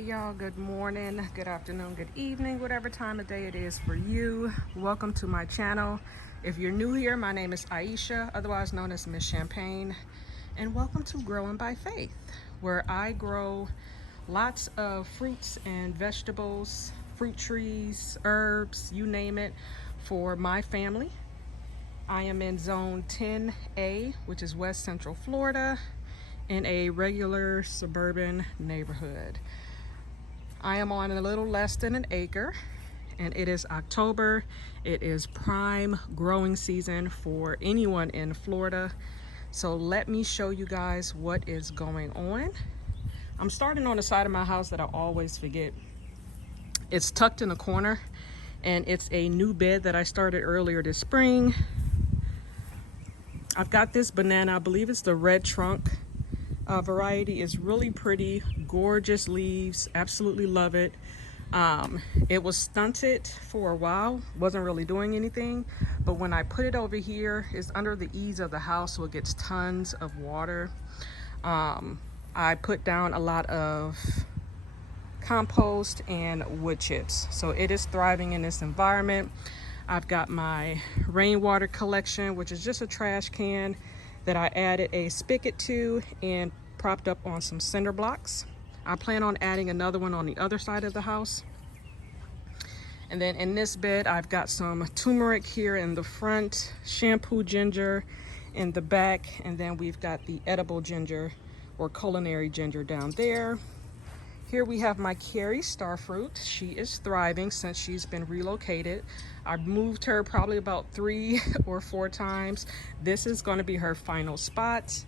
Hey y'all, good morning, good afternoon, good evening, whatever time of day it is for you. Welcome to my channel. If you're new here, my name is Aisha, otherwise known as Miss Champagne, and welcome to Growing by Faith, where I grow lots of fruits and vegetables, fruit trees, herbs, you name it, for my family. I am in zone 10A, which is West Central Florida, in a regular suburban neighborhood. I am on a little less than an acre, and it is October. It is prime growing season for anyone in Florida. So let me show you guys what is going on. I'm starting on the side of my house that I always forget. It's tucked in a corner, and it's a new bed that I started earlier this spring. I've got this banana, I believe it's the red trunk variety. Is really pretty, gorgeous leaves, absolutely love it. It was stunted for a while, wasn't really doing anything, but when I put it over here, it's under the eaves of the house, so it gets tons of water. I put down a lot of compost and wood chips, so it is thriving in this environment. I've got my rainwater collection, which is just a trash can that I added a spigot to and propped up on some cinder blocks. I plan on adding another one on the other side of the house. And then in this bed, I've got some turmeric here in the front, shampoo ginger in the back, and then we've got the edible ginger or culinary ginger down there. Here we have my Carrie starfruit. She is thriving since she's been relocated. I've moved her probably about 3 or 4 times. This is going to be her final spot.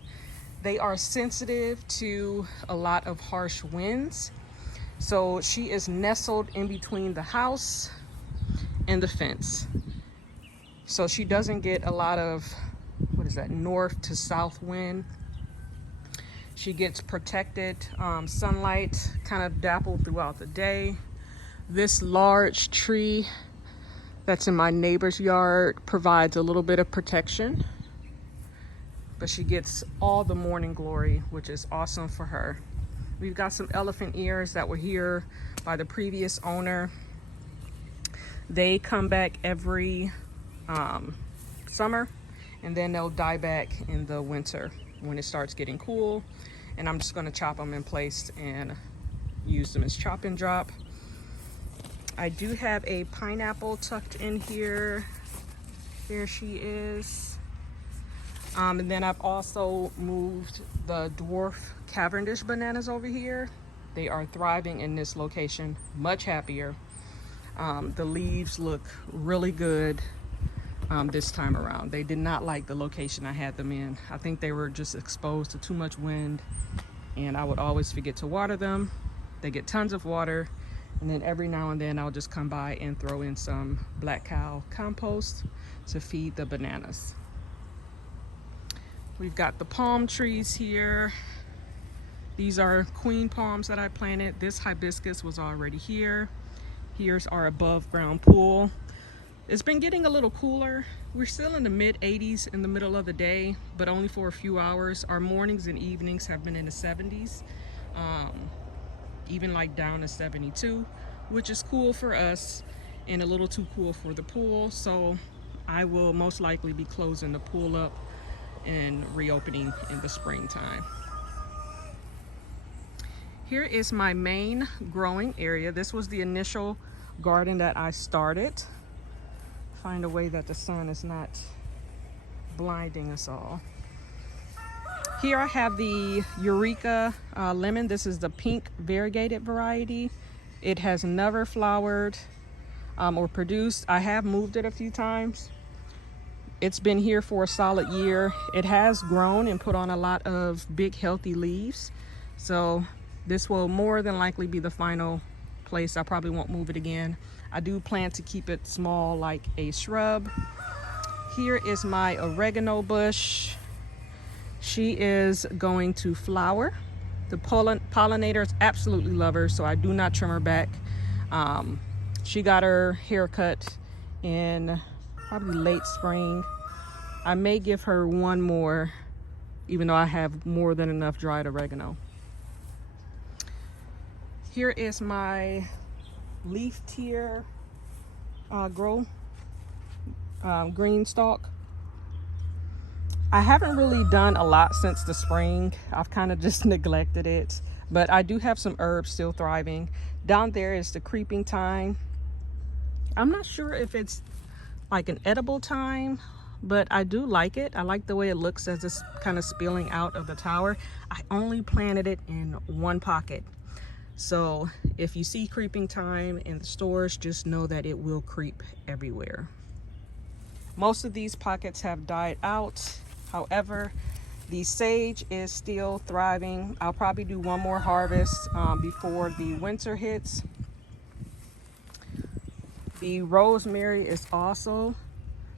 They are sensitive to a lot of harsh winds. So she is nestled in between the house and the fence. So she doesn't get a lot of, north to south wind. She gets protected sunlight, kind of dappled throughout the day. This large tree that's in my neighbor's yard provides a little bit of protection, but she gets all the morning glory, which is awesome for her. We've got some elephant ears that were here by the previous owner. They come back every summer, and then they'll die back in the winter when it starts getting cool. And I'm just going to chop them in place and use them as chop and drop. I do have a pineapple tucked in here. There she is. And then I've also moved the dwarf Cavendish bananas over here. They are thriving in this location, much happier. The leaves look really good this time around. They did not like the location I had them in. I think they were just exposed to too much wind, and I would always forget to water them. They get tons of water, and then every now and then I'll just come by and throw in some black cow compost to feed the bananas. We've got the palm trees here. These are queen palms that I planted. This hibiscus was already here. Here's our above ground pool. It's been getting a little cooler. We're still in the mid 80s in the middle of the day, but only for a few hours. Our mornings and evenings have been in the 70s, even like down to 72, which is cool for us and a little too cool for the pool. So I will most likely be closing the pool up and reopening in the springtime. Here is my main growing area. This was the initial garden that I started. Find a way that the sun is not blinding us all. Here I have the Eureka lemon. This is the pink variegated variety. It has never flowered or produced. I have moved it a few times. It's been here for a solid year. It has grown and put on a lot of big healthy leaves. So this will more than likely be the final place. I probably won't move it again. I do plan to keep it small like a shrub. Here is my oregano bush. She is going to flower. The pollinators absolutely love her, so I do not trim her back. She got her haircut in probably late spring. I may give her one more, even though I have more than enough dried oregano. Here is my leaf tier grow green stalk. I haven't really done a lot since the spring. I've kind of just neglected it, but I do have some herbs still thriving. Down there is the creeping thyme. I'm not sure if it's like an edible thyme, but I do like it. I like the way it looks as it's kind of spilling out of the tower. I only planted it in one pocket. So if you see creeping thyme in the stores, just know that it will creep everywhere. Most of these pockets have died out. However, the sage is still thriving. I'll probably do one more harvest before the winter hits. The rosemary is also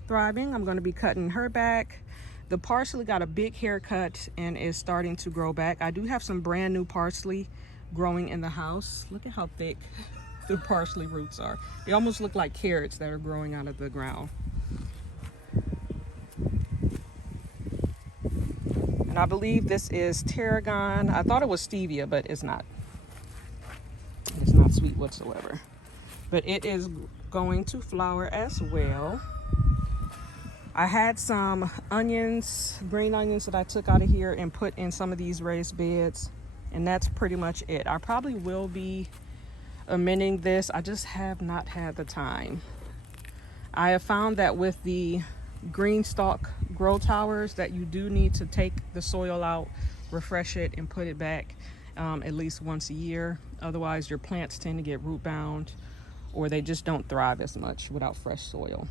thriving. I'm going to be cutting her back. The parsley got a big haircut and is starting to grow back. I do have some brand new parsley growing in the house. Look at how thick the parsley roots are. They almost look like carrots that are growing out of the ground. And I believe this is tarragon. I thought it was stevia, but it's not. It's not sweet whatsoever. But it is going to flower as well. I had some onions, green onions that I took out of here and put in some of these raised beds. And that's pretty much it. I probably will be amending this. I just have not had the time. I have found that with the green stalk grow towers that you do need to take the soil out, refresh it, and put it back at least once a year. Otherwise your plants tend to get root bound, or they just don't thrive as much without fresh soil.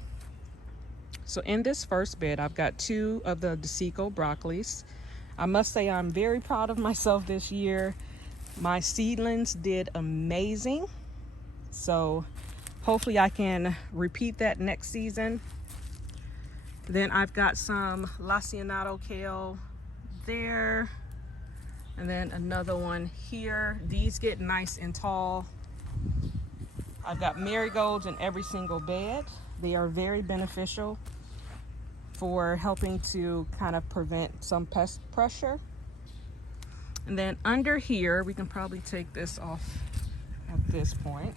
So in this first bed, I've got 2 of the Desico broccolis. I must say I'm very proud of myself this year. My seedlings did amazing. So hopefully I can repeat that next season. Then I've got some Lacinato kale there. And then another one here. These get nice and tall. I've got marigolds in every single bed. They are very beneficial for helping to kind of prevent some pest pressure. And then under here, we can probably take this off at this point.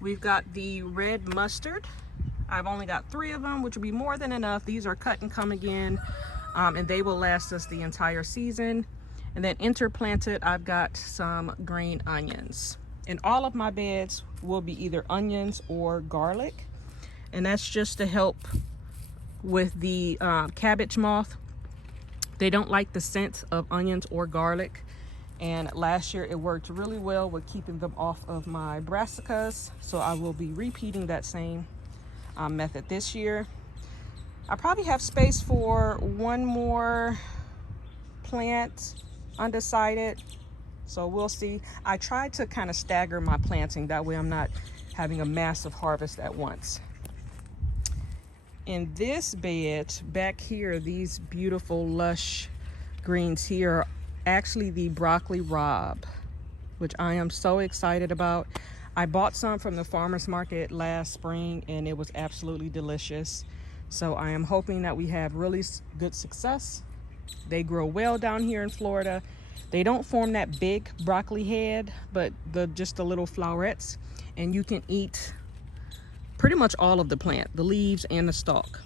We've got the red mustard. I've only got 3 of them, which will be more than enough. These are cut and come again, and they will last us the entire season. And then interplanted, I've got some green onions. And all of my beds will be either onions or garlic. And that's just to help with the cabbage moth. They don't like the scent of onions or garlic. And last year it worked really well with keeping them off of my brassicas. So I will be repeating that same method this year. I probably have space for one more plant, undecided. So we'll see. I tried to kind of stagger my planting. That way I'm not having a massive harvest at once. In this bed back here, these beautiful lush greens here are actually the broccoli rabe, which I am so excited about. I bought some from the farmer's market last spring and it was absolutely delicious. So I am hoping that we have really good success. They grow well down here in Florida. They don't form that big broccoli head, but just the little flowerets, and you can eat pretty much all of the plant, the leaves and the stalk.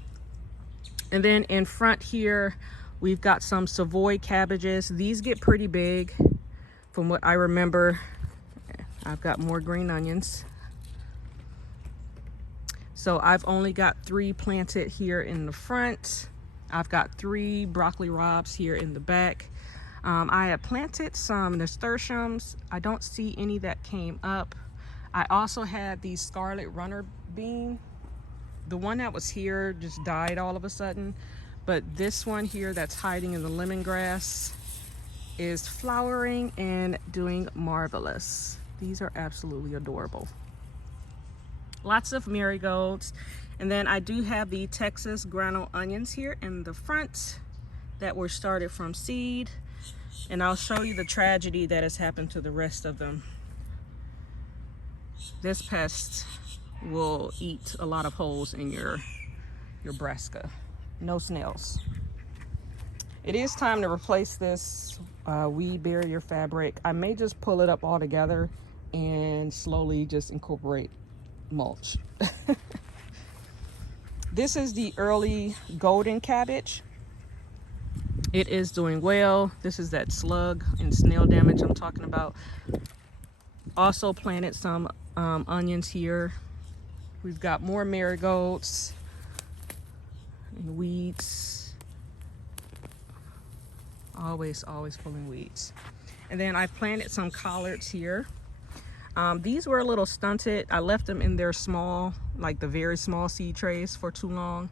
And then in front here, we've got some Savoy cabbages. These get pretty big from what I remember. I've got more green onions. So I've only got 3 planted here in the front. I've got 3 broccoli rabes here in the back. I have planted some nasturtiums. I don't see any that came up. I also had the scarlet runner bean. The one that was here just died all of a sudden, but this one here that's hiding in the lemongrass is flowering and doing marvelous. These are absolutely adorable. Lots of marigolds. And then I do have the Texas grano onions here in the front that were started from seed. And I'll show you the tragedy that has happened to the rest of them. This pest will eat a lot of holes in your brassica. No snails. It is time to replace this weed barrier fabric. I may just pull it up all together and slowly just incorporate mulch. This is the early golden cabbage. It is doing well. This is that slug and snail damage I'm talking about. Also planted some onions here. We've got more marigolds and weeds. Always pulling weeds. And then I planted some collards here. These were a little stunted. I left them in their small, like the very small seed trays for too long.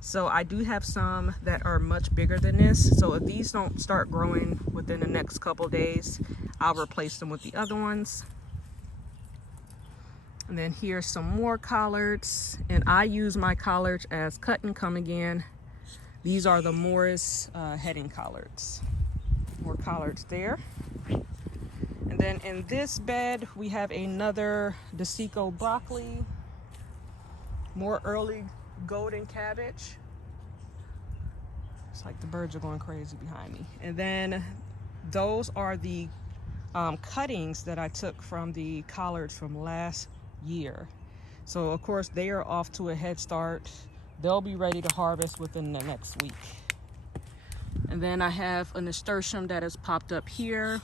So I do have some that are much bigger than this. So if these don't start growing within the next couple days, I'll replace them with the other ones. And then here's some more collards. And I use my collards as cut and come again. These are the Morris heading collards. More collards there. And then in this bed, we have another Desico broccoli. More early golden cabbage. It's like the birds are going crazy behind me. And then those are the cuttings that I took from the collards from last year. So of course they are off to a head start. They'll be ready to harvest within the next week. And then I have a nasturtium that has popped up here.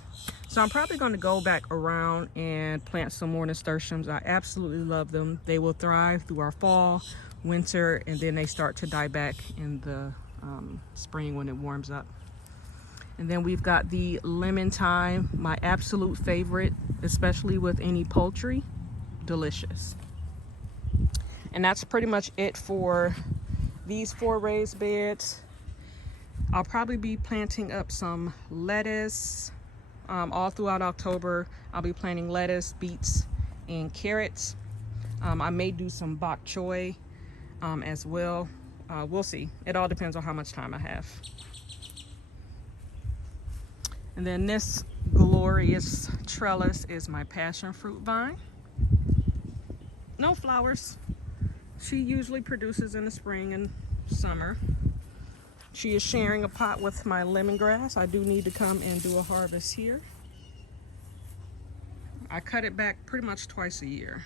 So I'm probably going to go back around and plant some more nasturtiums. I absolutely love them. They will thrive through our fall, winter, and then they start to die back in the spring when it warms up. And then we've got the lemon thyme, my absolute favorite, especially with any poultry. Delicious. And that's pretty much it for these 4 raised beds. I'll probably be planting up some lettuce all throughout October. I'll be planting lettuce, beets, and carrots. I may do some bok choy as well. We'll see. It all depends on how much time I have. And then this glorious trellis is my passion fruit vine. No flowers. She usually produces in the spring and summer. She is sharing a pot with my lemongrass. I do need to come and do a harvest here. I cut it back pretty much twice a year.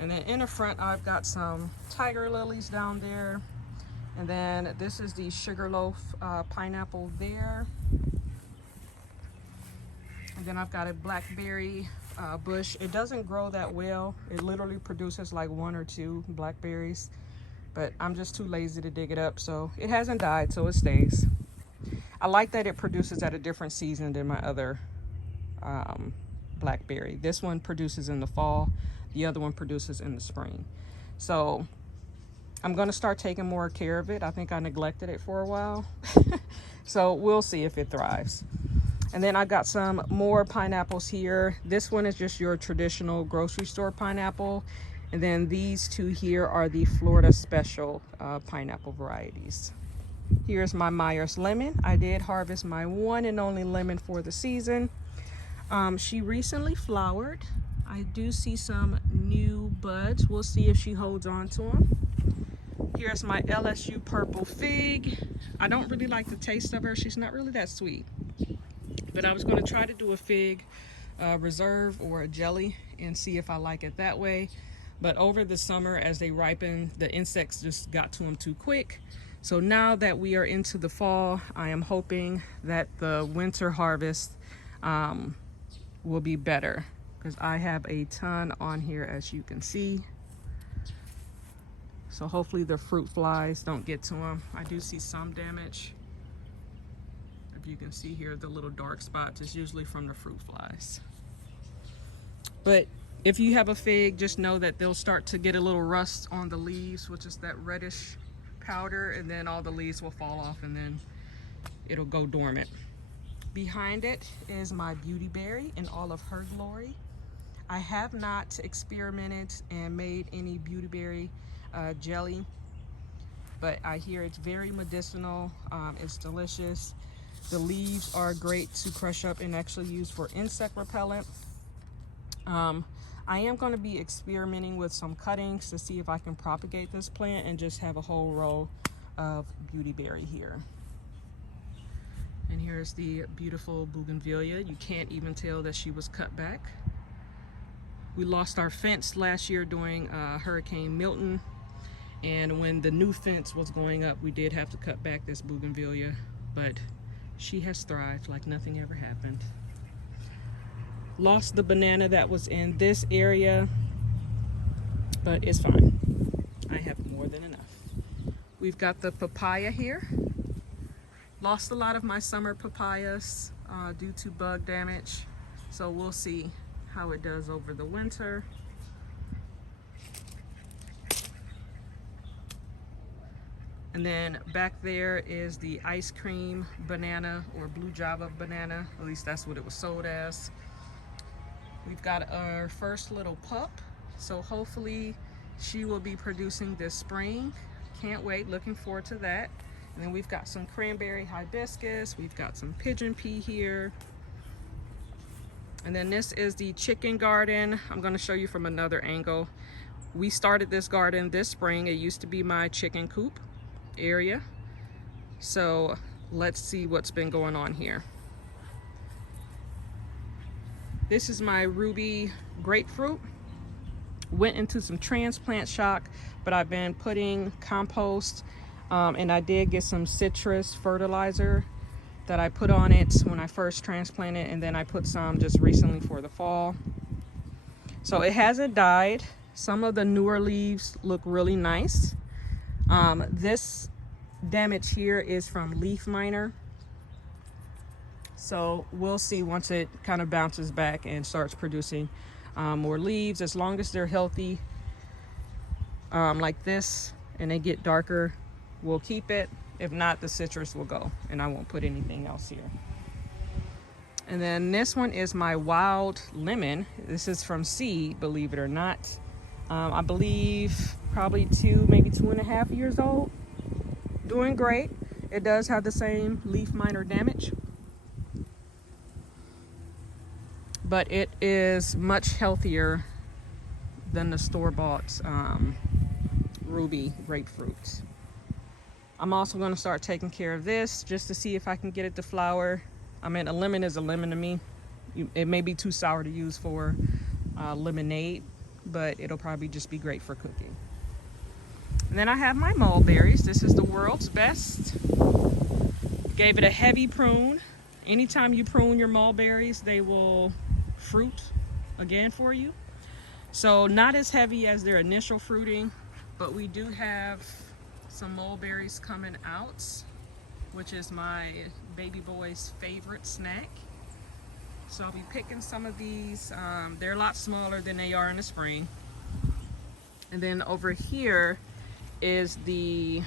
And then in the front, I've got some tiger lilies down there. And then this is the sugarloaf pineapple there. And then I've got a blackberry bush. It doesn't grow that well. It literally produces like 1 or 2 blackberries. But I'm just too lazy to dig it up, so it hasn't died, so it stays. I like that it produces at a different season than my other blackberry. This one produces in the fall, the other one produces in the spring. So I'm gonna start taking more care of it. I think I neglected it for a while. So we'll see if it thrives. And then I got some more pineapples here. This one is just your traditional grocery store pineapple. And then these 2 here are the Florida Special pineapple varieties. Here's my Myers lemon. I did harvest my one and only lemon for the season. She recently flowered. I do see some new buds. We'll see if she holds on to them. Here's my LSU purple fig. I don't really like the taste of her. She's not really that sweet. But I was going to try to do a fig reserve or a jelly and see if I like it that way. But over the summer, as they ripen, the insects just got to them too quick. So now that we are into the fall, I am hoping that the winter harvest will be better, because I have a ton on here, as you can see. So hopefully the fruit flies don't get to them. I do see some damage. If you can see here, the little dark spots is usually from the fruit flies. But if you have a fig, just know that they'll start to get a little rust on the leaves, which is that reddish powder, and then all the leaves will fall off and then it'll go dormant. Behind it is my beauty berry in all of her glory. I have not experimented and made any beauty berry jelly, but I hear it's very medicinal. It's delicious. The leaves are great to crush up and actually use for insect repellent. I am going to be experimenting with some cuttings to see if I can propagate this plant and just have a whole row of beauty berry here. And here's the beautiful bougainvillea. You can't even tell that she was cut back. We lost our fence last year during Hurricane Milton. And when the new fence was going up, we did have to cut back this bougainvillea, but she has thrived like nothing ever happened. Lost the banana that was in this area, but it's fine. I have more than enough. We've got the papaya here. Lost a lot of my summer papayas due to bug damage, so we'll see how it does over the winter. And then back there is the ice cream banana, or blue java banana. At least that's what it was sold as. We've got our first little pup, so hopefully she will be producing this spring. Can't wait, looking forward to that. And then we've got some cranberry hibiscus. We've got some pigeon pea here. And then this is the chicken garden. I'm gonna show you from another angle. We started this garden this spring. It used to be my chicken coop area. So let's see what's been going on here. This is my ruby grapefruit. Went into some transplant shock, but I've been putting compost and I did get some citrus fertilizer that I put on it when I first transplanted, and then I put some just recently for the fall. So it hasn't died. Some of the newer leaves look really nice. This damage here is from leaf miner. So we'll see once it kind of bounces back and starts producing more leaves. As long as they're healthy like this and they get darker, we'll keep it. If not, the citrus will go and I won't put anything else here. And then this one is my wild lemon. This is from seed, believe it or not. I believe probably maybe 2.5 years old. Doing great. It does have the same leaf miner damage, but it is much healthier than the store-bought ruby grapefruit. I'm also going to start taking care of this just to see if I can get it to flower. I mean, a lemon is a lemon to me. It may be too sour to use for lemonade, but it'll probably just be great for cooking. And then I have my mulberries. This is the world's best. Gave it a heavy prune. Anytime you prune your mulberries, they will fruit again for you. So not as heavy as their initial fruiting, but we do have some mulberries coming out, which is my baby boy's favorite snack. So I'll be picking some of these. They're a lot smaller than they are in the spring. And then over here is the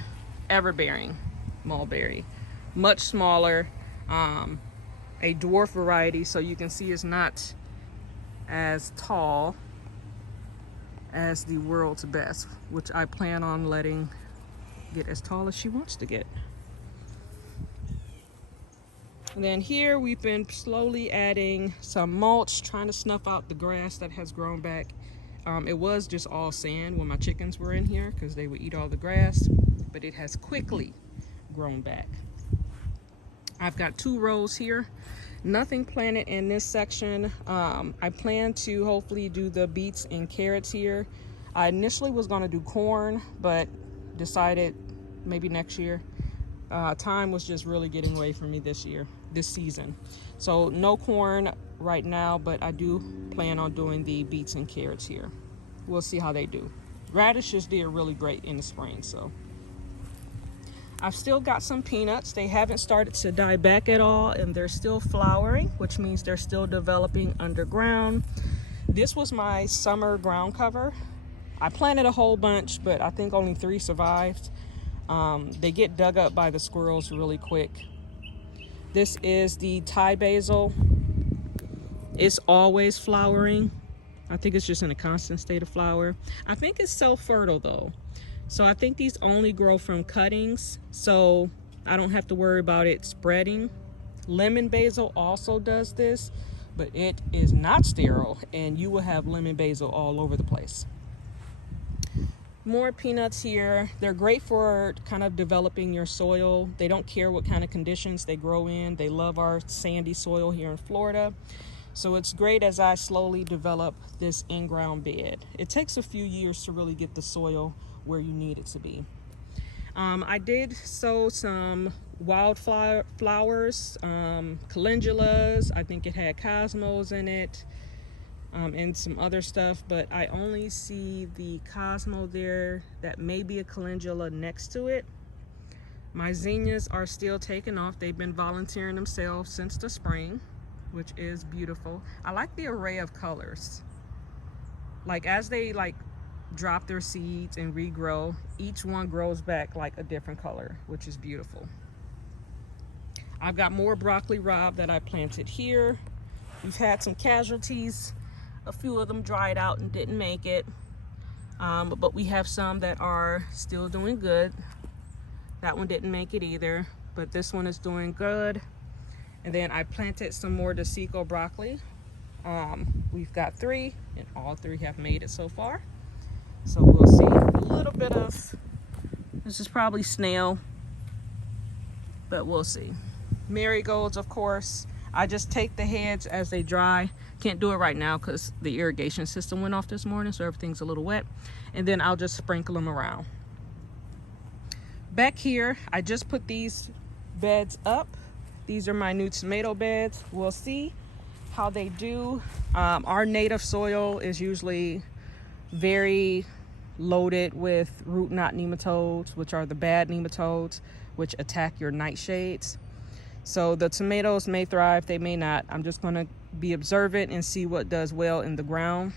everbearing mulberry, much smaller, a dwarf variety, so you can see it's not as tall as the world's best, which I plan on letting get as tall as she wants to get. And then here we've been slowly adding some mulch, trying to snuff out the grass that has grown back. It was just all sand when my chickens were in here because they would eat all the grass, but it has quickly grown back. I've got 2 rows here. Nothing planted in this section. I plan to hopefully do the beets and carrots here. I initially was going to do corn, but decided maybe next year. Time was just really getting away from me this season. So no corn right now, but I do plan on doing the beets and carrots here. We'll see how they do. Radishes did really great in the spring, so. I've still got some peanuts. They haven't started to die back at all, and they're still flowering, which means they're still developing underground. This was my summer ground cover. I planted a whole bunch, but I think only 3 survived. They get dug up by the squirrels really quick. This is the Thai basil. It's always flowering. I think it's just in a constant state of flower. I think it's self-fertile though. So I think these only grow from cuttings, so I don't have to worry about it spreading. Lemon basil also does this, but it is not sterile, and you will have lemon basil all over the place. More peanuts here. They're great for kind of developing your soil. They don't care what kind of conditions they grow in. They love our sandy soil here in Florida. So it's great as I slowly develop this in-ground bed. It takes a few years to really get the soil where you need it to be. I did sow some wildflowers, calendulas. I think it had cosmos in it, and some other stuff, but I only see the cosmo there. That may be a calendula next to it. My zinnias are still taking off. They've been volunteering themselves since the spring, which is beautiful. I like the array of colors. Like as they drop their seeds and regrow, each one grows back like a different color, which is beautiful. I've got more broccoli rabe that I planted here. We've had some casualties. A few of them dried out and didn't make it, but we have some that are still doing good. That one didn't make it either, but this one is doing good. And then I planted some more Desico broccoli. We've got 3, and all 3 have made it so far. So we'll see. A little bit of, this is probably snail, but we'll see. Marigolds, of course, I just take the heads as they dry. Can't do it right now because the irrigation system went off this morning, so everything's a little wet. And then I'll just sprinkle them around. Back here, I just put these beds up. These are my new tomato beds. We'll see how they do. Our native soil is usually very loaded with root knot nematodes, which are the bad nematodes, which attack your nightshades. So the tomatoes may thrive, they may not. I'm just gonna be observant and see what does well in the ground.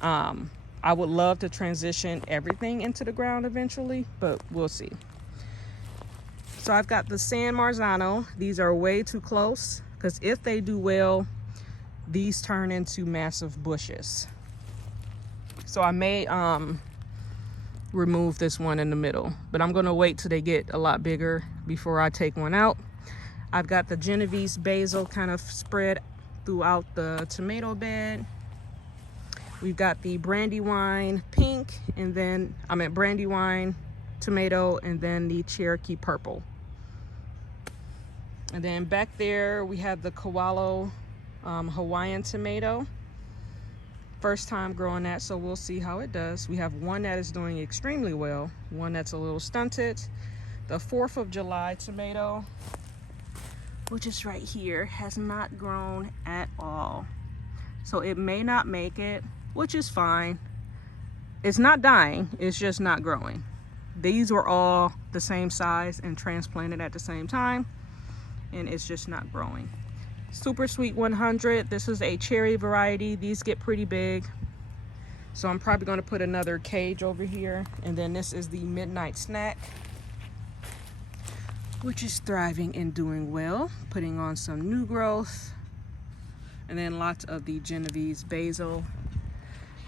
I would love to transition everything into the ground eventually, but we'll see. So I've got the San Marzano. These are way too close because if they do well, these turn into massive bushes. So I may remove this one in the middle, but I'm gonna wait till they get a lot bigger before I take one out. I've got the Genovese basil kind of spread throughout the tomato bed. We've got the Brandywine pink, and then Brandywine tomato, and then the Cherokee purple. And then back there we have the Koalo Hawaiian tomato. First time growing that, so we'll see how it does. We have one that is doing extremely well, one that's a little stunted. The 4th of July tomato, which is right here, has not grown at all. So it may not make it, which is fine. It's not dying, it's just not growing. These were all the same size and transplanted at the same time, and it's just not growing. Super Sweet 100, this is a cherry variety. These get pretty big, so I'm probably going to put another cage over here. And then this is the Midnight Snack, which is thriving and doing well, putting on some new growth. And then lots of the Genovese basil.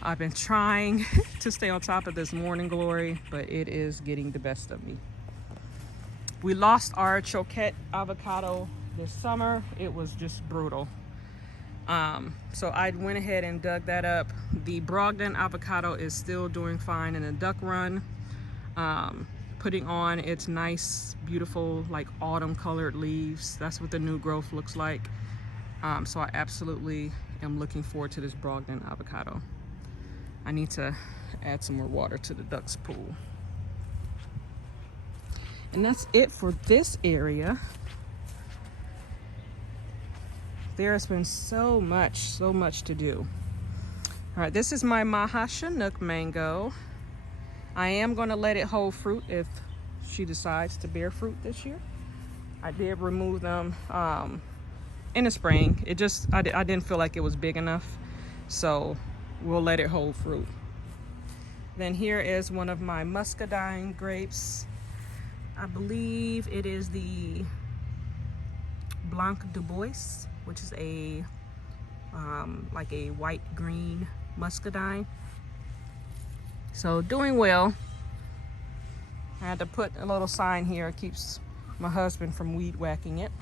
I've been trying to stay on top of this morning glory, but it is getting the best of me. We lost our Choquette avocado this summer. It was just brutal. So I went ahead and dug that up. The Brogdon avocado is still doing fine in a duck run, putting on its nice, beautiful, like autumn colored leaves. That's what the new growth looks like. So I absolutely am looking forward to this Brogdon avocado. I need to add some more water to the duck's pool. And that's it for this area. There's been so much to do. All right, this is my Maha Chinook mango. I am gonna let it hold fruit if she decides to bear fruit this year. I did remove them in the spring. I didn't feel like it was big enough, so we'll let it hold fruit. Then here is one of my muscadine grapes. I believe it is the Blanc du Bois, which is a like a white green muscadine. So doing well. I had to put a little sign here. It keeps my husband from weed whacking it.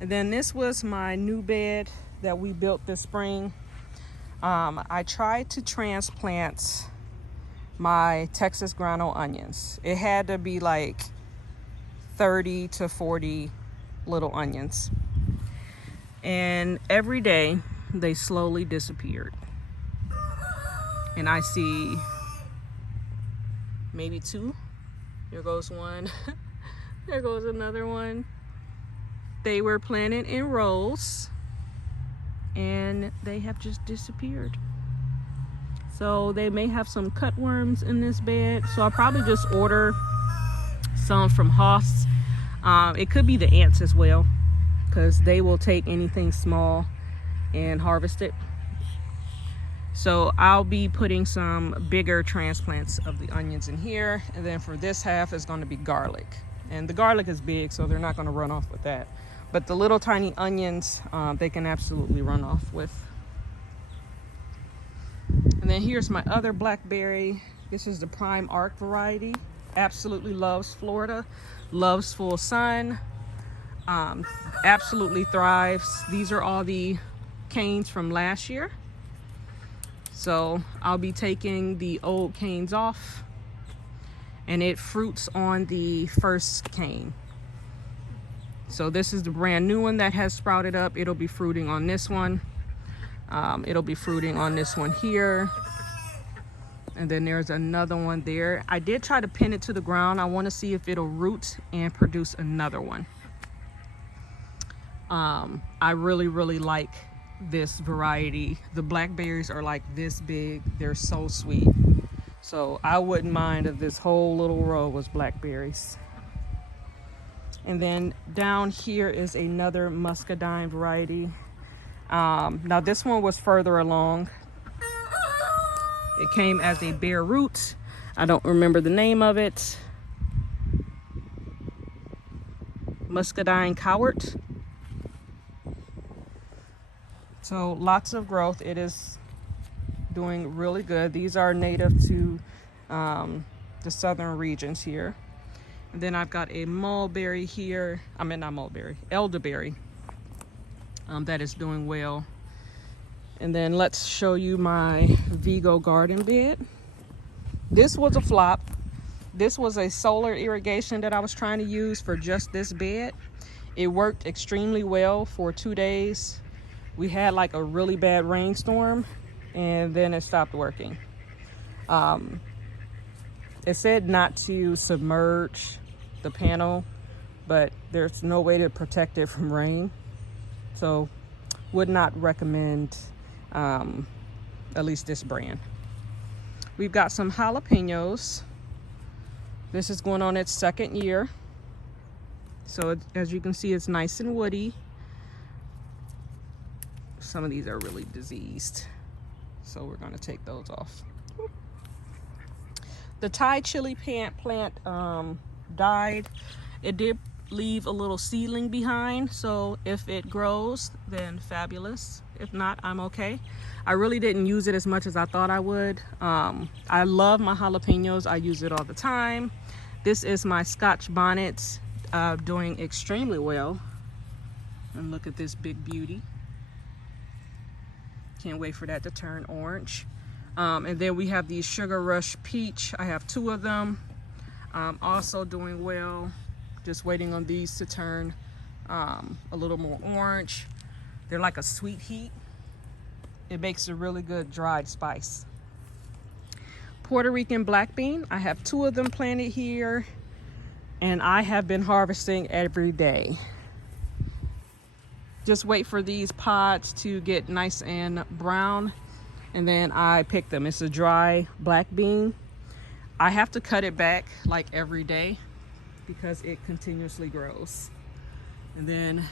And then this was my new bed that we built this spring. I tried to transplant my Texas grano onions. It had to be like 30 to 40 little onions. And every day they slowly disappeared. And I see maybe 2. There goes one. There goes another one. They were planted in rows and they have just disappeared. So they may have some cutworms in this bed. So I'll probably just order some from Hoss. It could be the ants as well, because they will take anything small and harvest it. So I'll be putting some bigger transplants of the onions in here. And then for this half is going to be garlic. And the garlic is big, so they're not going to run off with that. But the little tiny onions, they can absolutely run off with. And then here's my other blackberry. This is the Prime Arc variety. Absolutely loves Florida, loves full sun, absolutely thrives. These are all the canes from last year. So I'll be taking the old canes off, and it fruits on the first cane. So this is the brand new one that has sprouted up. It'll be fruiting on this one. It'll be fruiting on this one here. And then there's another one there. I did try to pin it to the ground. I want to see if it'll root and produce another one. I really, really like this variety. The blackberries are like this big. They're so sweet. So I wouldn't mind if this whole little row was blackberries. And then down here is another muscadine variety. Now this one was further along. It came as a bare root. I don't remember the name of it. Muscadine cowart. So lots of growth. It is doing really good. These are native to the southern regions here. And then I've got a mulberry here. I mean, not mulberry, elderberry. That is doing well. And then let's show you my Vigo garden bed. This was a flop. This was a solar irrigation that I was trying to use for just this bed. It worked extremely well for 2 days. We had like a really bad rainstorm and then it stopped working. It said not to submerge the panel, but there's no way to protect it from rain. So would not recommend at least this brand. We've got some jalapenos. This is going on its 2nd year. So as you can see, it's nice and woody. Some of these are really diseased, so we're going to take those off. The Thai chili plant died. It did leave a little seedling behind, so if it grows, then fabulous. If not, I'm okay. I really didn't use it as much as I thought I would. I love my jalapenos. I use it all the time. This is my Scotch bonnet, doing extremely well. And look at this big beauty. Can't wait for that to turn orange. And then we have these Sugar Rush Peach. I have 2 of them. Also doing well. Just waiting on these to turn a little more orange. They're like a sweet heat. It makes a really good dried spice. Puerto Rican black bean. I have 2 of them planted here, and I have been harvesting every day. Just wait for these pods to get nice and brown, and then I pick them. It's a dry black bean. I have to cut it back like every day because it continuously grows. And then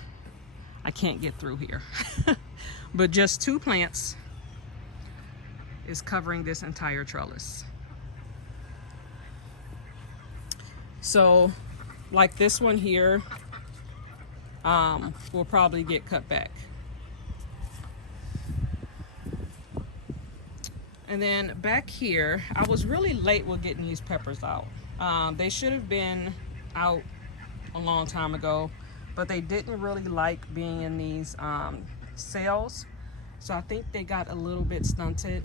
I can't get through here. But just 2 plants is covering this entire trellis. So like this one here, will probably get cut back. And then back here, I was really late with getting these peppers out. They should have been out a long time ago, but they didn't really like being in these cells. So I think they got a little bit stunted.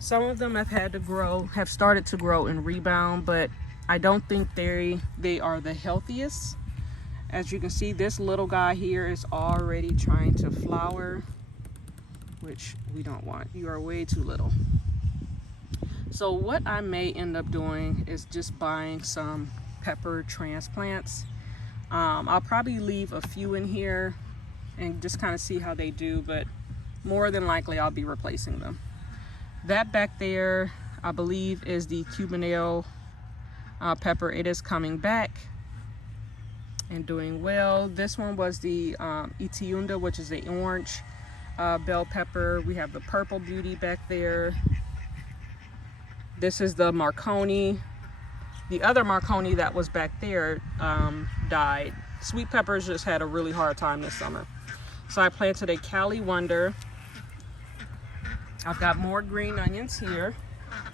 Some of them have started to grow and rebound, but I don't think they are the healthiest. As you can see, this little guy here is already trying to flower, which we don't want. You are way too little. So what I may end up doing is just buying some pepper transplants. I'll probably leave a few in here and just kind of see how they do, but more than likely I'll be replacing them. That back there, I believe, is the Cubanelle pepper. It is coming back and doing well. This one was the Itiunda, which is the orange bell pepper. We have the purple beauty back there. This is the Marconi. The other Marconi that was back there died. Sweet peppers just had a really hard time this summer. So I planted a Cali Wonder. I've got more green onions here,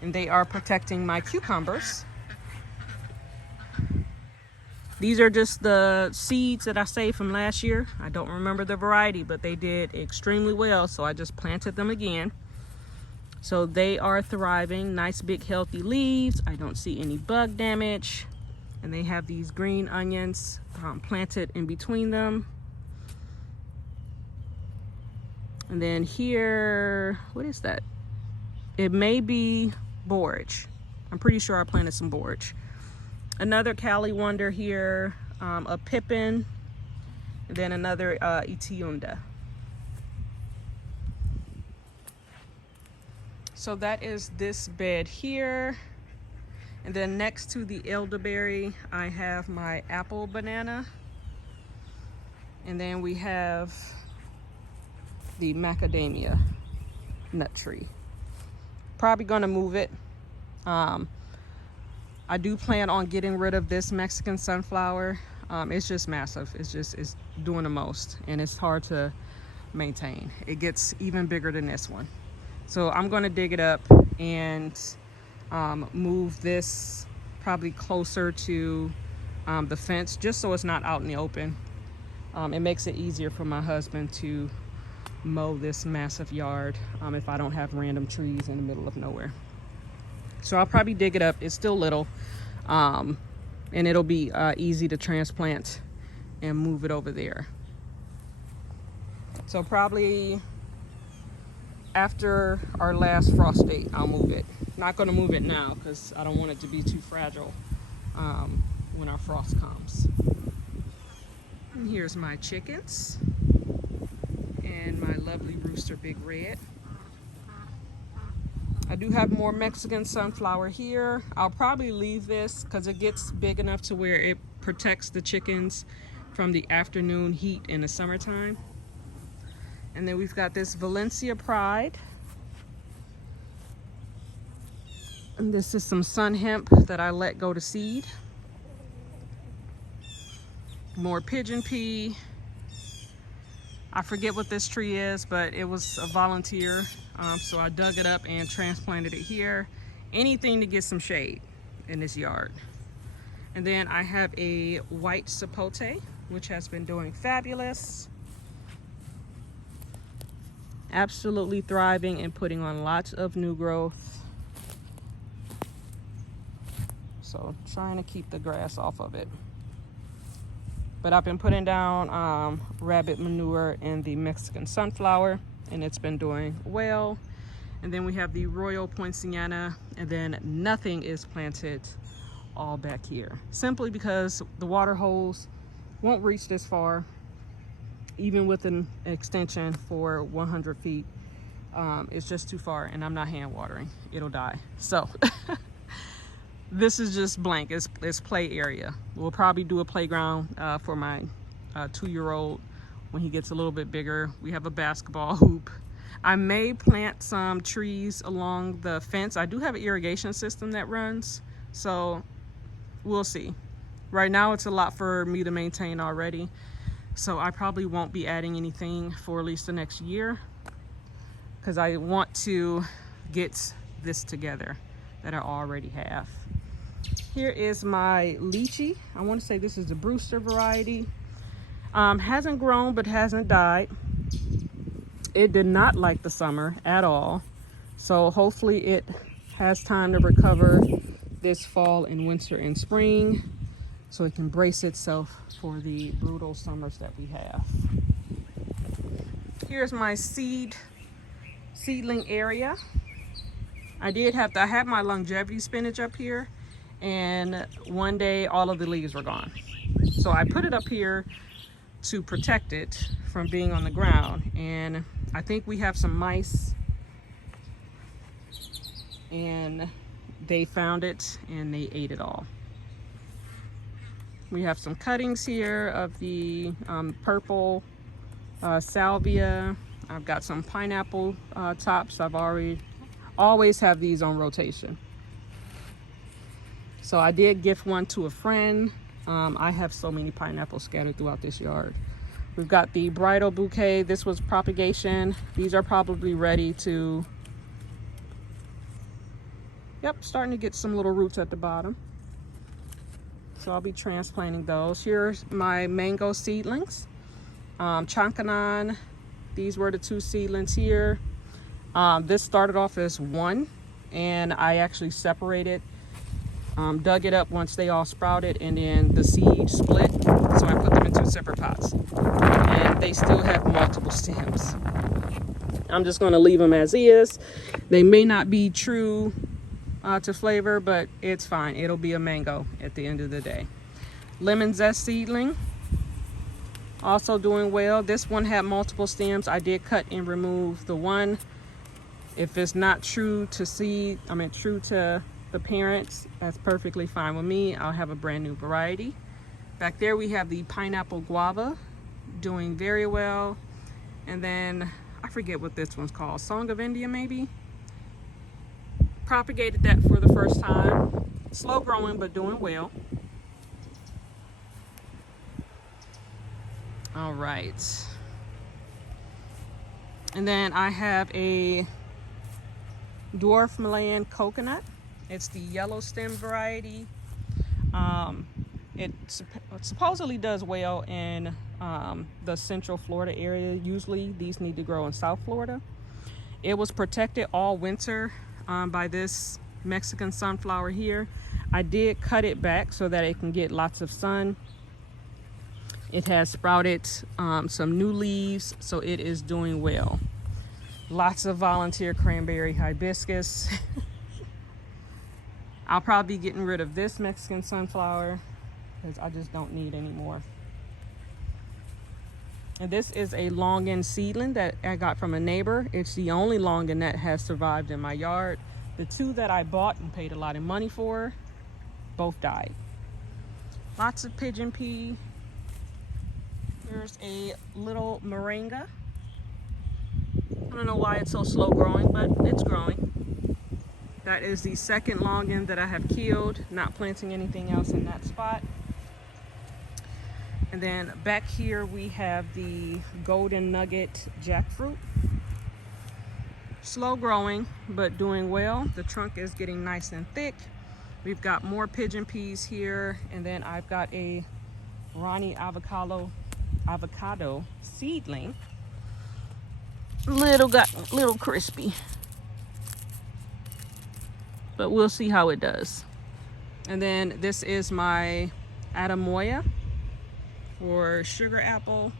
and they are protecting my cucumbers. These are just the seeds that I saved from last year. I don't remember the variety, but they did extremely well, so I just planted them again. So they are thriving. Nice big healthy leaves. I don't see any bug damage. And they have these green onions planted in between them. And then here, what is that? It may be borage. I'm pretty sure I planted some borage. Another Cali Wonder here, a Pippin, and then another Itiunda. So that is this bed here. And then next to the elderberry, I have my apple banana. And then we have the macadamia nut tree. Probably gonna move it. I do plan on getting rid of this Mexican sunflower. It's just massive. It's doing the most, and it's hard to maintain. It gets even bigger than this one. So I'm gonna dig it up and move this probably closer to the fence, just so it's not out in the open. It makes it easier for my husband to mow this massive yard if I don't have random trees in the middle of nowhere. So I'll probably dig it up. It's still little, and it'll be easy to transplant and move it over there. So probably after our last frost date, I'll move it. Not gonna move it now because I don't want it to be too fragile when our frost comes. And here's my chickens and my lovely rooster Big Red. I do have more Mexican sunflower here. I'll probably leave this because it gets big enough to where it protects the chickens from the afternoon heat in the summertime. And then we've got this Valencia Pride. And this is some sun hemp that I let go to seed. More pigeon pea. I forget what this tree is, but it was a volunteer. So I dug it up and transplanted it here. Anything to get some shade in this yard. And then I have a white sapote, which has been doing fabulous. Absolutely thriving and putting on lots of new growth. So trying to keep the grass off of it. But I've been putting down rabbit manure in the Mexican sunflower, and it's been doing well. And then we have the Royal Poinciana, and then nothing is planted all back here, simply because the water holes won't reach this far, even with an extension for 100 feet. It's just too far, and I'm not hand watering. It'll die. So this is just blank. It's play area. We'll probably do a playground for my 2-year-old when he gets a little bit bigger. We have a basketball hoop. I may plant some trees along the fence. I do have an irrigation system that runs, so we'll see. Right now it's a lot for me to maintain already, so I probably won't be adding anything for at least the next year because I want to get this together that I already have. Here is my lychee. I want to say this is the Brewster variety. Hasn't grown but hasn't died. It did not like the summer at all. So hopefully it has time to recover this fall and winter and spring, so it can brace itself for the brutal summers that we have. Here's my seedling area. I had my longevity spinach up here, and one day all of the leaves were gone. So I put it up here to protect it from being on the ground, and I think we have some mice and they found it and they ate it all. We have some cuttings here of the purple salvia. I've got some pineapple tops. I've always have these on rotation. So I did gift one to a friend. I have so many pineapples scattered throughout this yard. We've got the bridal bouquet. This was propagation. These are probably ready to, yep, starting to get some little roots at the bottom. So I'll be transplanting those. Here's my mango seedlings. Chankanon, these were the 2 seedlings here. This started off as one, and I actually separated, dug it up once they all sprouted, and then the seed split. So I put them in 2 separate pots, and they still have multiple stems. I'm just going to leave them as is. They may not be true to flavor, but it's fine. It'll be a mango at the end of the day. Lemon zest seedling, also doing well. This one had multiple stems. I did cut and remove the one. If it's not true to seed, true to the parents, that's perfectly fine with me. I'll have a brand new variety. Back there we have the pineapple guava, doing very well. And then I forget what this one's called, Song of India maybe. Propagated that for the first time. Slow growing, but doing well. All right. And then I have a dwarf Malayan coconut. It's the yellow stem variety. It supposedly does well in the Central Florida area. Usually these need to grow in South Florida. It was protected all winter by this Mexican sunflower here. I did cut it back so that it can get lots of sun. It has sprouted some new leaves, so it is doing well. Lots of volunteer cranberry hibiscus. I'll probably be getting rid of this Mexican sunflower because I just don't need any more. And this is a longin seedling that I got from a neighbor. It's the only longin that has survived in my yard. The 2 that I bought and paid a lot of money for, both died. Lots of pigeon pea. Here's a little moringa. I don't know why it's so slow growing, but it's growing. That is the second longin that I have killed, not planting anything else in that spot. And then back here we have the golden nugget jackfruit. Slow growing, but doing well. The trunk is getting nice and thick. We've got more pigeon peas here, and then I've got a Ronnie avocado seedling. Little crispy, but we'll see how it does. And then this is my Adamoya or sugar apple.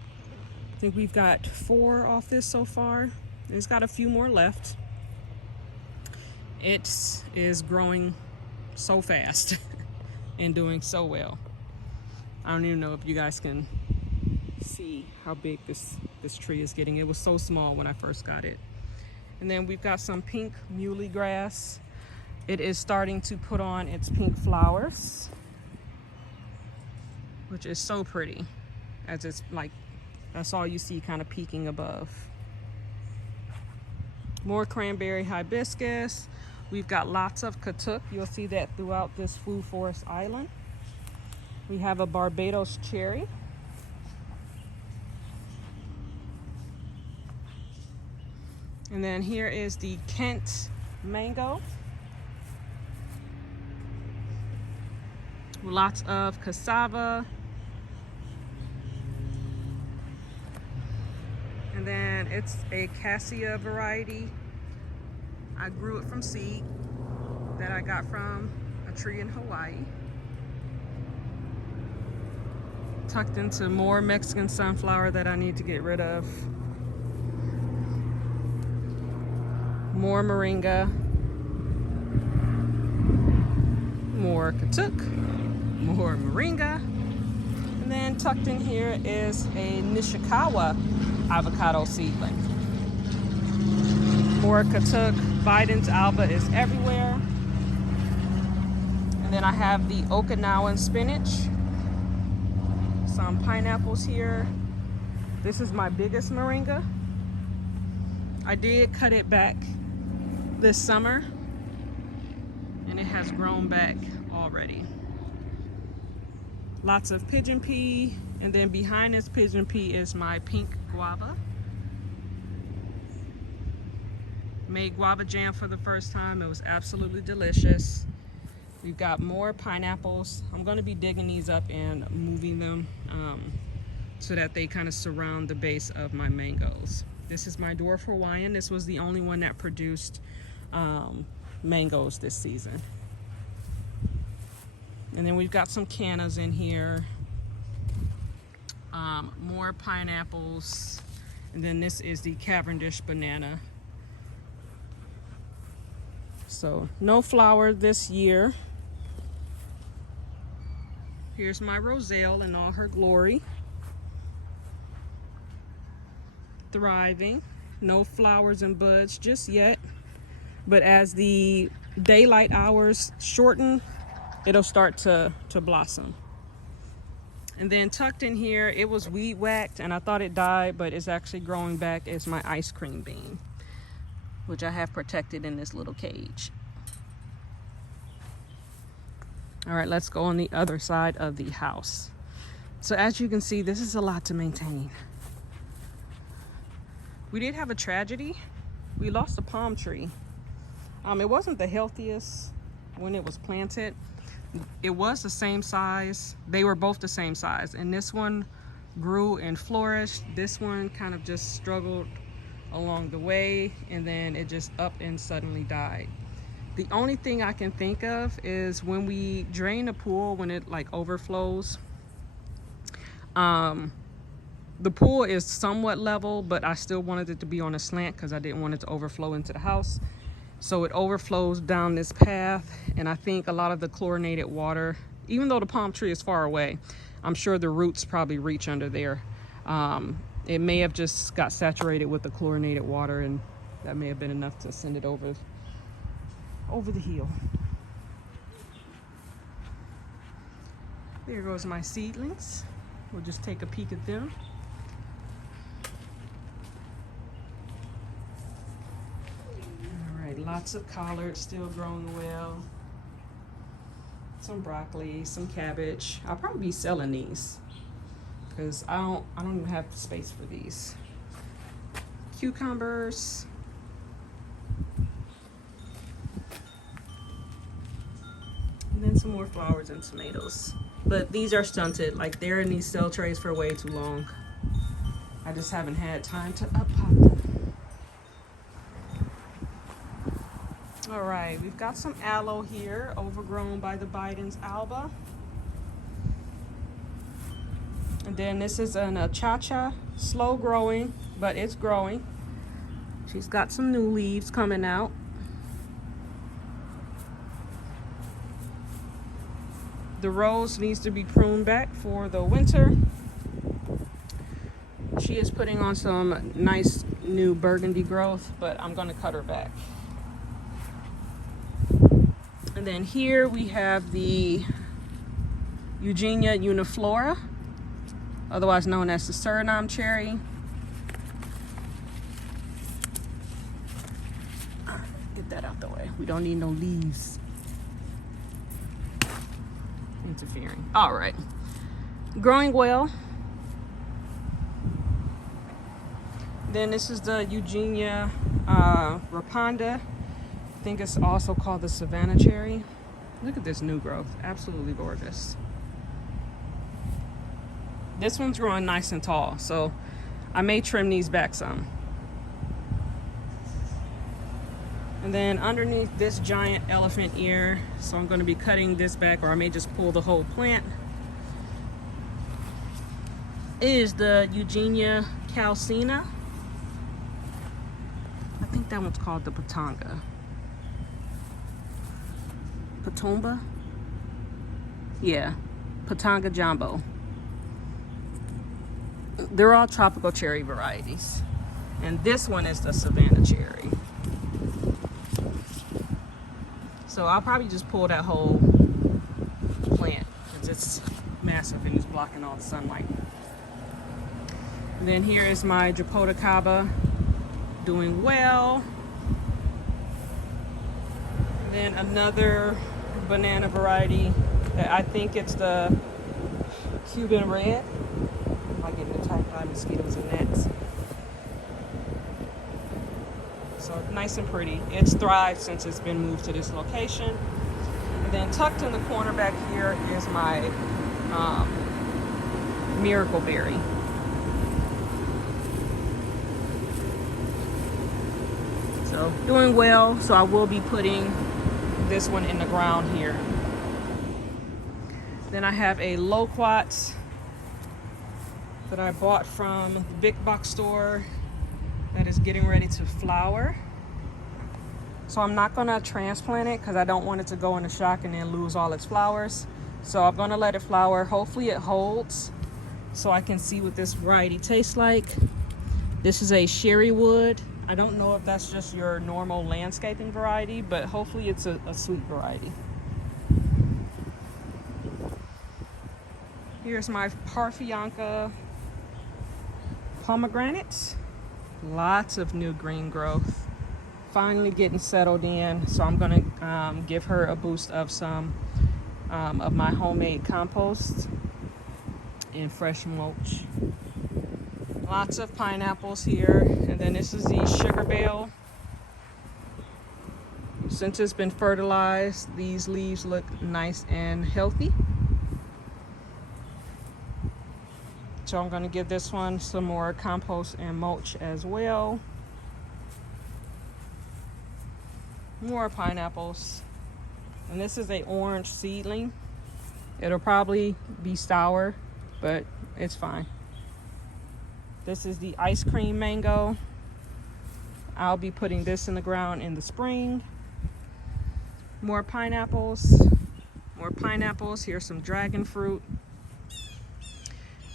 I think we've got 4 off this so far. It's got a few more left. It is growing so fast and doing so well. I don't even know if you guys can see how big this tree is getting. It was so small when I first got it. And then we've got some pink muley grass. It is starting to put on its pink flowers, which is so pretty, as it's like, that's all you see kind of peeking above. More cranberry hibiscus. We've got lots of katuk. You'll see that throughout this food forest island. We have a Barbados cherry. And then here is the Kent mango. Lots of cassava. And then it's a cassia variety. I grew it from seed that I got from a tree in Hawaii. Tucked into more Mexican sunflower that I need to get rid of. More moringa. More katuk. More moringa. And then tucked in here is a Nishikawa avocado seedling. More katuk. Biden's alba is everywhere. And then I have the Okinawan spinach. Some pineapples here. This is my biggest moringa. I did cut it back this summer and it has grown back already. Lots of pigeon pea, and then behind this pigeon pea is my pink guava. Made guava jam for the first time. It was absolutely delicious. We've got more pineapples. I'm going to be digging these up and moving them so that they kind of surround the base of my mangoes. This is my dwarf Hawaiian. This was the only one that produced mangoes this season. And then we've got some cannas in here. More pineapples. And then this is the Cavendish banana. So no flower this year. Here's my roselle in all her glory. Thriving. No flowers and buds just yet. But as the daylight hours shorten, it'll start to blossom. And then tucked in here, it was weed whacked and I thought it died, but it's actually growing back, is my ice cream bean, which I have protected in this little cage. All right, let's go on the other side of the house. So as you can see, this is a lot to maintain. We did have a tragedy. We lost a palm tree. It wasn't the healthiest when it was planted. It was the same size. They were both the same size. And this one grew and flourished. This one kind of just struggled along the way, and then it just up and suddenly died. The only thing I can think of is when we drain the pool, when it like overflows, the pool is somewhat level, but I still wanted it to be on a slant because I didn't want it to overflow into the house. So it overflows down this path, and I think a lot of the chlorinated water, even though the palm tree is far away, I'm sure the roots probably reach under there. It may have just got saturated with the chlorinated water, and that may have been enough to send it over the hill. There goes my seedlings. We'll just take a peek at them. All right, lots of collards still growing well. Some broccoli, some cabbage. I'll probably be selling these because I don't even have space for these. Cucumbers. And then some more flowers and tomatoes. But these are stunted. Like, they're in these cell trays for way too long. I just haven't had time to up-pot them. All right, we've got some aloe here, overgrown by the Biden's alba. And then this is an achacha, slow growing, but it's growing. She's got some new leaves coming out. The rose needs to be pruned back for the winter. She is putting on some nice new burgundy growth, but I'm going to cut her back. And then here we have the Eugenia uniflora, otherwise known as the Suriname cherry. Get that out the way. We don't need no leaves interfering. All right, growing well. Then this is the Eugenia raponda. I think it's also called the Savannah cherry. Look at this new growth, absolutely gorgeous. This one's growing nice and tall, so I may trim these back some. And then underneath this giant elephant ear, so I'm going to be cutting this back, or I may just pull the whole plant, is the Eugenia calcina. I think that one's called the Patonga. Patomba? Yeah, Patonga jumbo. They're all tropical cherry varieties. And this one is the Savannah cherry. So I'll probably just pull that whole plant because it's massive and it's blocking all the sunlight. And then here is my Japodocaba doing well. And then another banana variety that I think it's the Cuban red. I'm getting attacked by mosquitoes and gnats. So nice and pretty. It's thrived since it's been moved to this location. And then tucked in the corner back here is my miracle berry. So doing well. So I will be putting this one in the ground here. Then I have a loquat that I bought from the big box store that is getting ready to flower. So I'm not gonna transplant it because I don't want it to go into shock and then lose all its flowers. So I'm gonna let it flower. Hopefully it holds so I can see what this variety tastes like. This is a sherry wood. I don't know if that's just your normal landscaping variety, but hopefully it's a sweet variety. Here's my Parfianca pomegranates. Lots of new green growth. Finally getting settled in, so I'm gonna give her a boost of some of my homemade compost and fresh mulch. Lots of pineapples here, and then this is the sugar bale. Since it's been fertilized, these leaves look nice and healthy. So I'm going to give this one some more compost and mulch as well. More pineapples. And this is a orange seedling. It'll probably be sour, but it's fine. This is the ice cream mango. I'll be putting this in the ground in the spring. More pineapples. More pineapples. Here's some dragon fruit.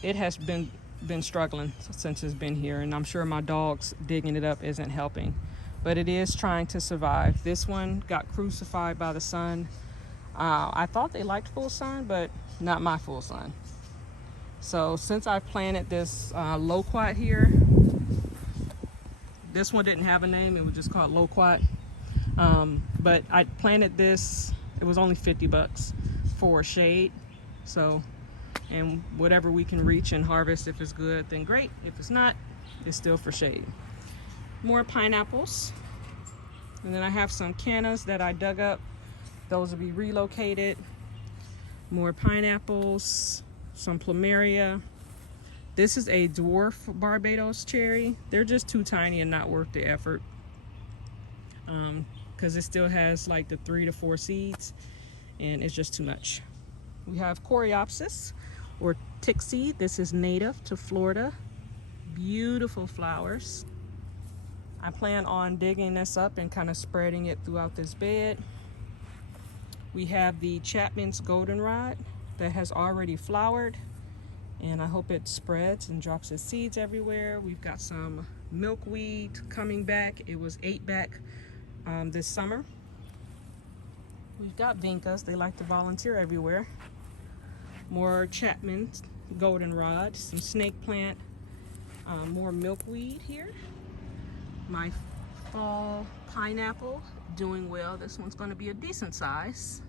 It has been struggling since it's been here, and I'm sure my dogs digging it up isn't helping, but it is trying to survive. This one got crucified by the sun. I thought they liked full sun, but not my full sun. So since I planted this loquat here, this one didn't have a name. It was just called loquat. But I planted this, it was only 50 bucks for shade. So, and whatever we can reach and harvest, if it's good, then great. If it's not, it's still for shade. More pineapples. And then I have some cannas that I dug up. Those will be relocated. More pineapples, some plumeria. This is a dwarf Barbados cherry. They're just too tiny and not worth the effort. Because it still has like the 3 to 4 seeds and it's just too much. We have Coreopsis or tick seed. This is native to Florida. Beautiful flowers. I plan on digging this up and kind of spreading it throughout this bed. We have the Chapman's goldenrod that has already flowered, and I hope it spreads and drops its seeds everywhere. We've got some milkweed coming back. It was 8 back this summer. We've got vincas. They like to volunteer everywhere. More Chapman's goldenrod, some snake plant, more milkweed here. My fall pineapple doing well. This one's going to be a decent size.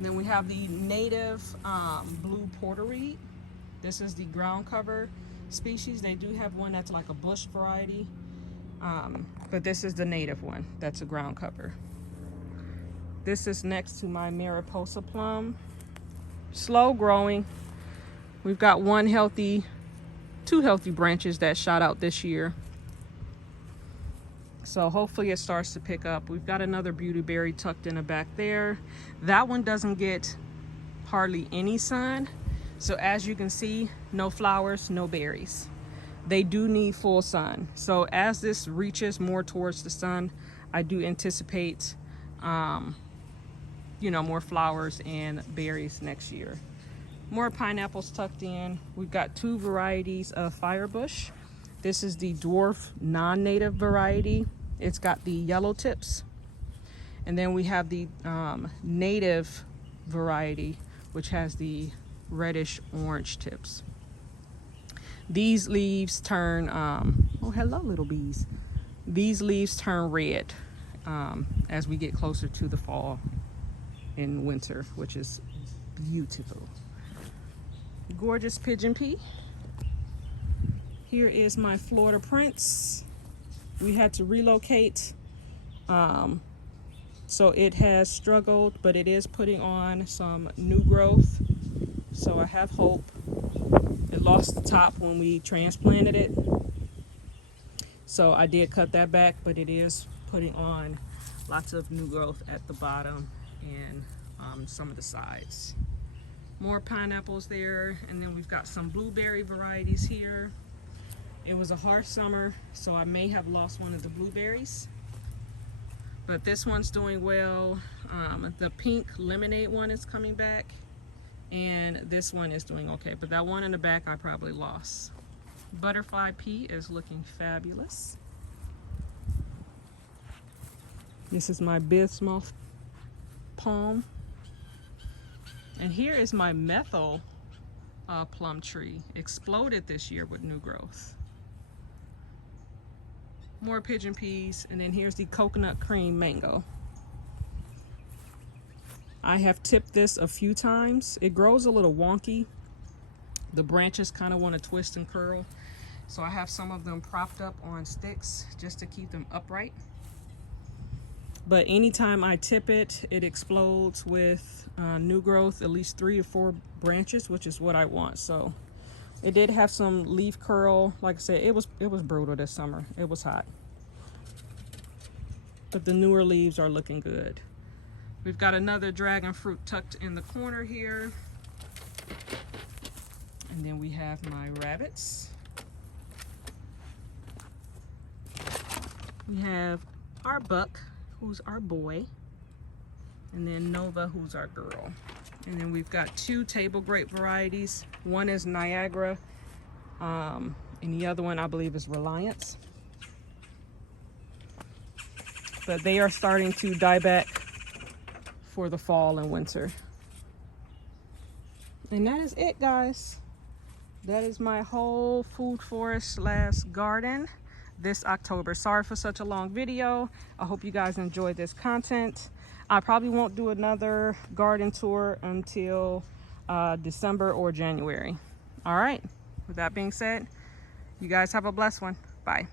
Then we have the native blue porterweed. This is the ground cover species. They do have one that's like a bush variety, but this is the native one that's a ground cover. This is next to my Mariposa plum. Slow growing. We've got 2 healthy branches that shot out this year. So hopefully it starts to pick up. We've got another beautyberry tucked in the back there. That one doesn't get hardly any sun. So as you can see, no flowers, no berries. They do need full sun. So as this reaches more towards the sun, I do anticipate, you know, more flowers and berries next year. More pineapples tucked in. We've got 2 varieties of firebush. This is the dwarf non-native variety. It's got the yellow tips. And then we have the native variety, which has the reddish orange tips. These leaves turn, oh hello little bees. These leaves turn red as we get closer to the fall and winter, which is beautiful. Gorgeous pigeon pea. Here is my Florida Prince. We had to relocate, so it has struggled, but it is putting on some new growth. So I have hope. It lost the top when we transplanted it, so I did cut that back, but it is putting on lots of new growth at the bottom and some of the sides. More pineapples there, and then we've got some blueberry varieties here. It was a harsh summer, so I may have lost one of the blueberries, but this one's doing well. The pink lemonade one is coming back, and this one is doing okay, but that one in the back I probably lost. Butterfly pea is looking fabulous. This is my bismuth palm. And here is my methyl plum tree. Exploded this year with new growth. More pigeon peas, and then here's the coconut cream mango. I have tipped this a few times. It grows a little wonky. The branches kind of want to twist and curl. So I have some of them propped up on sticks just to keep them upright. But anytime I tip it, it explodes with new growth, at least 3 or 4 branches, which is what I want. So it did have some leaf curl. Like I said, it was brutal this summer. It was hot. But the newer leaves are looking good. We've got another dragon fruit tucked in the corner here. And then we have my rabbits. We have our buck, who's our boy, and then Nova, who's our girl. And then we've got 2 table grape varieties. One is Niagara, and the other one I believe is Reliance. But they are starting to die back for the fall and winter. And that is it, guys. That is my whole food forest / garden this October. Sorry for such a long video. I hope you guys enjoyed this content. I probably won't do another garden tour until December or January. All right, with that being said, you guys have a blessed one. Bye.